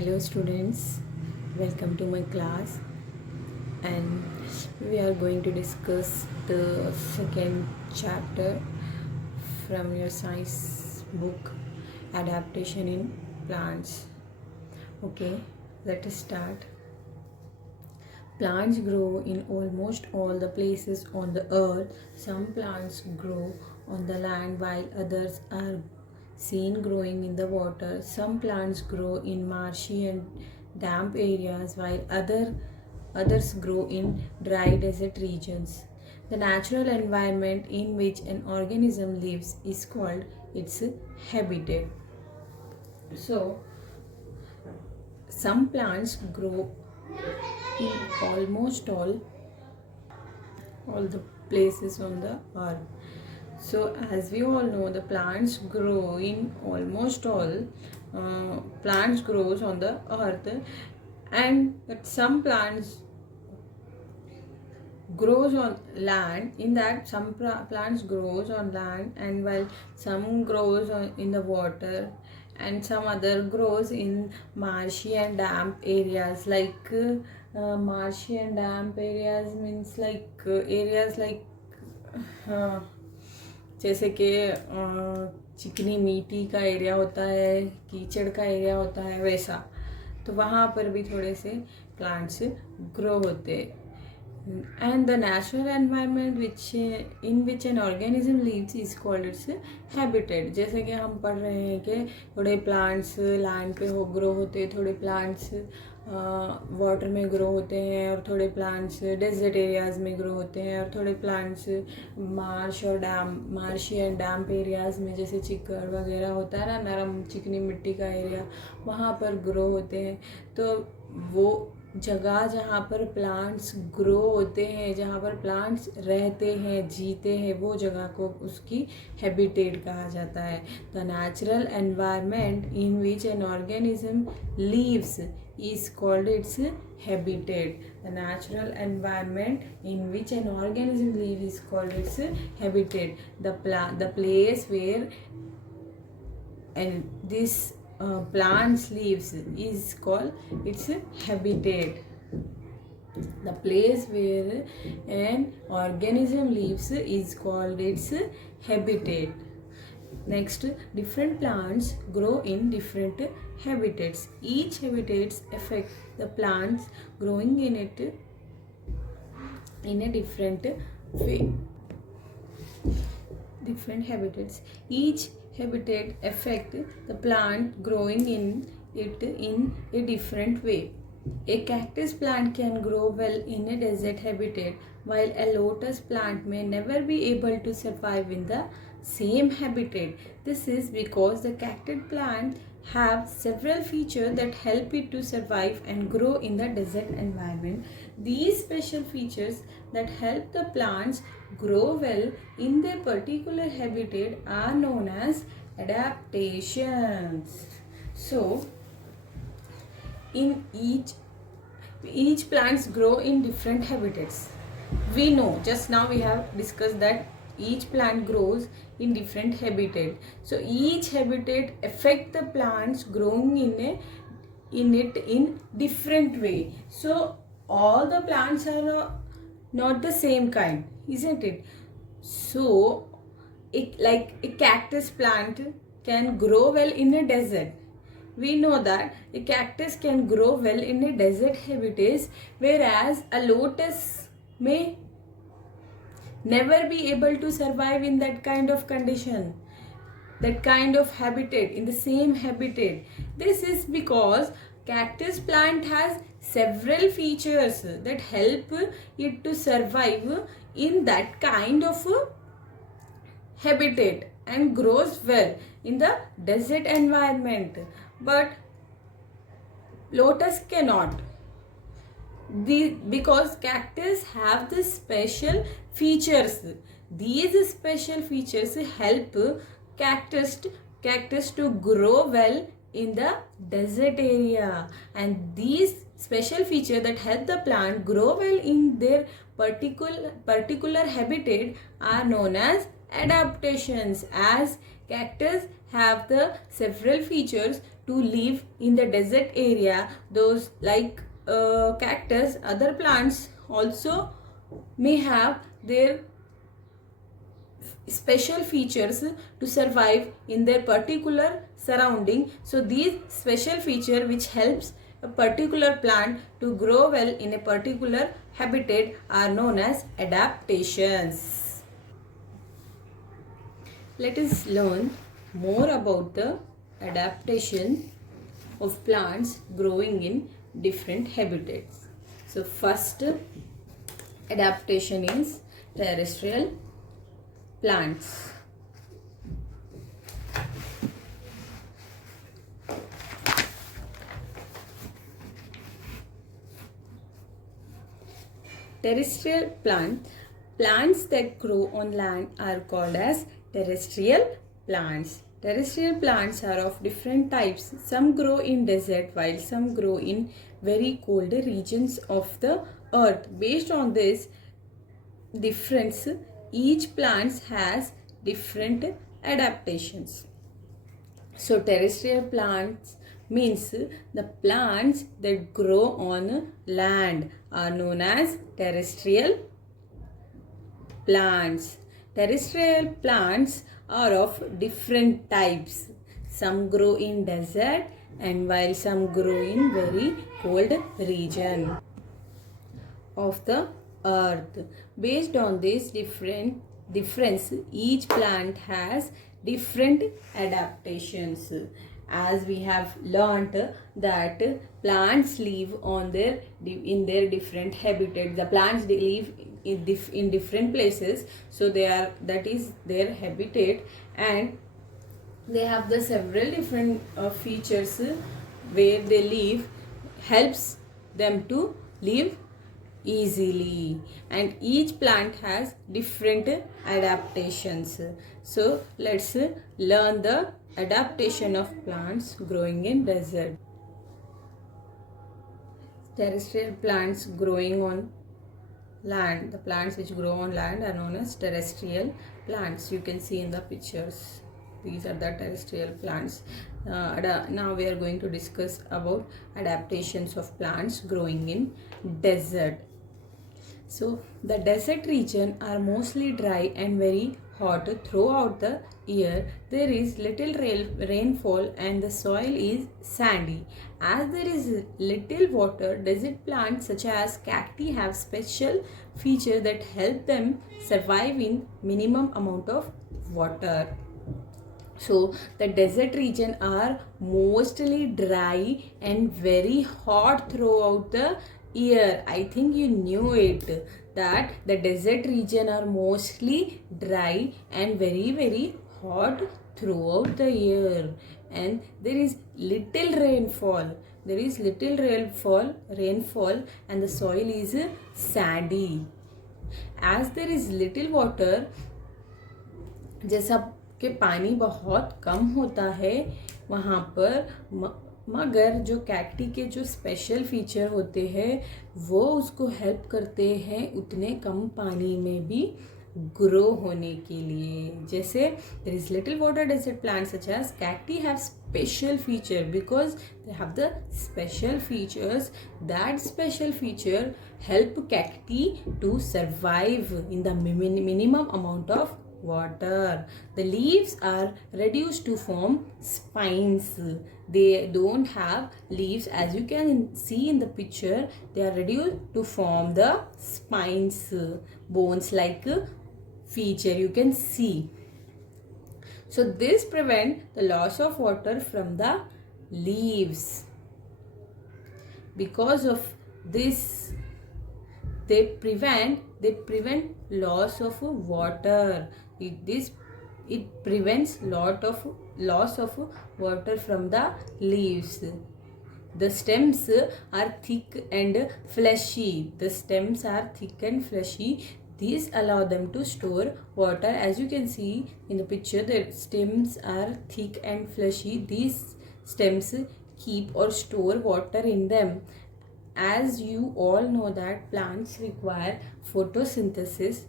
Hello students, welcome to my class, and we are going to discuss the second chapter from your science book, Adaptation in Plants. Okay, let us start. Plants grow in almost all the places on the earth. Some plants grow on the land while others are seen growing in the water. Some plants grow in marshy and damp areas while others grow in dry desert regions. The natural environment in which an organism lives is called its habitat. So, some plants grow in almost all the places on the earth. So as we all know, the plants grow in almost all plants grows on the earth, and but some plants grows on land. In that, some plants grows on land, and while some grows in the water, and some other grows in marshy and damp areas. Like marshy and damp areas means like areas like जैसे कि चिकनी मिट्टी का area होता है, कीचड़ का area होता है, वैसा तो वहाँ पर भी थोड़े से प्लांट्स ग्रो होते हैं. And the natural environment in which an organism lives is called its habitat. जैसे कि हम पढ़ रहे हैं कि थोड़े प्लांट्स लैंड पे ग्रो होते हैं, थोड़े प्लांट्स वाटर में ग्रो होते हैं, और थोड़े प्लांट्स डेजर्ट एरियाज में ग्रो होते हैं, और थोड़े plants marshy and damp areas में, जैसे चिकड़ वगैरह होता है ना, नरम चिकनी मिट्टी का एरिया, वहाँ पर ग्रो होते हैं. तो वो जगह जहाँ पर प्लांट्स ग्रो होते हैं, जहाँ पर प्लांट्स रहते हैं, जीते हैं, वो जगह को उसकी हैबिटेट कहा जाता है. The natural environment in which an organism leaves is called its habitat. The natural environment in which an organism lives is called its habitat. The place where and this plants lives is called its habitat. The place where an organism lives is called its habitat. Next, different plants grow in different habitats. Each habitats affect the plants growing in it in a different way. Different habitats. Each habitat affect the plant growing in it in a different way. A cactus plant can grow well in a desert habitat, while a lotus plant may never be able to survive in the same habitat. This is because the cactus plant have several features that help it to survive and grow in the desert environment. These special features that help the plants grow well in their particular habitat are known as adaptations. So, in each plants grow in different habitats. We know, just now we have discussed that each plant grows in different habitat. So each habitat affect the plants growing in it in different way. So all the plants are not the same kind, isn't it? So like a cactus plant can grow well in a desert. We know that a cactus can grow well in a desert habitat, whereas a lotus may never be able to survive in that kind of condition, that kind of habitat, in the same habitat. This is because cactus plant has several features that help it to survive in that kind of habitat and grows well in the desert environment, but lotus cannot. Because cactus have the special features. These special features help cactus to grow well in the desert area, and these special features that help the plant grow well in their particular habitat are known as adaptations. As cactus have the several features to live in the desert area. Those like cactus, other plants also may have their special features to survive in their particular surrounding. So these special feature which helps a particular plant to grow well in a particular habitat are known as adaptations. Let us learn more about the adaptation of plants growing in different habitats. So first adaptation is terrestrial plants. Terrestrial plants that grow on land are called as terrestrial plants. Terrestrial plants are of different types. Some grow in desert while some grow in very cold regions of the earth. Based on this difference, each plant has different adaptations. So terrestrial plants means the plants that grow on land are known as terrestrial plants. Terrestrial plants are of different types. Some grow in desert and while some grow in very cold region of the earth. Based on this difference, each plant has different adaptations. As we have learnt that plants live in their different habitats. The plants they live in different places, so that is their habitat, and they have the several different features where they live helps them to live easily, and each plant has different adaptations. So let's learn the adaptation of plants growing in desert. Terrestrial plants growing on land. The plants which grow on land are known as terrestrial plants. You can see in the pictures. These are the terrestrial plants. Now we are going to discuss about adaptations of plants growing in desert. So the desert region are mostly dry and very hot throughout the year. There is little rainfall and the soil is sandy. As there is little water, desert plants such as cacti have special features that help them survive in minimum amount of water. So the desert region are mostly dry and very hot throughout the year. I think you knew it, that the desert region are mostly dry and very hot throughout the year, and there is little rainfall. Rainfall and the soil is sandy. As there is little water, जैसा कि पानी बहुत कम होता है वहाँ पर, मगर जो कैक्टी के जो स्पेशल फीचर होते हैं वो उसको हेल्प करते हैं उतने कम पानी में भी ग्रो होने के लिए. जैसे there is little water desert plants such as cacti have special feature because they have the special features. That special feature help cacti to survive in the minimum amount of water. The leaves are reduced to form spines. They don't have leaves, as you can see in the picture. They are reduced to form the spines, bones like feature you can see. So this prevent the loss of water from the leaves. Because of this, they prevent loss of water. It prevents loss of water from the leaves. The stems are thick and fleshy. These allow them to store water. As you can see in the picture, the stems are thick and fleshy. These stems keep or store water in them. As you all know that plants require photosynthesis.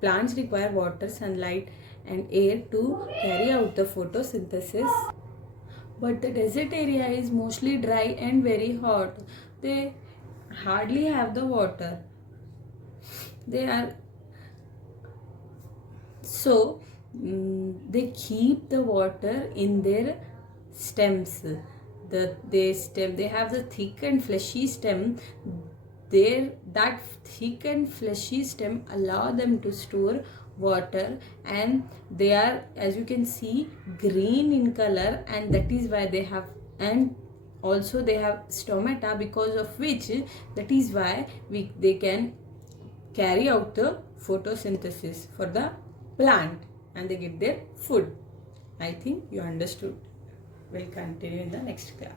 Plants require water, sunlight and air to carry out the photosynthesis. but the desert area is mostly dry and very hot. They hardly have the water. They are so they keep the water in their stems. They have the thick and fleshy stem. That thick and fleshy stem allow them to store water, and they are, as you can see, green in color, and that is why they have, and also they have stomata, because of which, that is why they can carry out the photosynthesis for the plant and they get their food. I think you understood. We'll continue in the next class.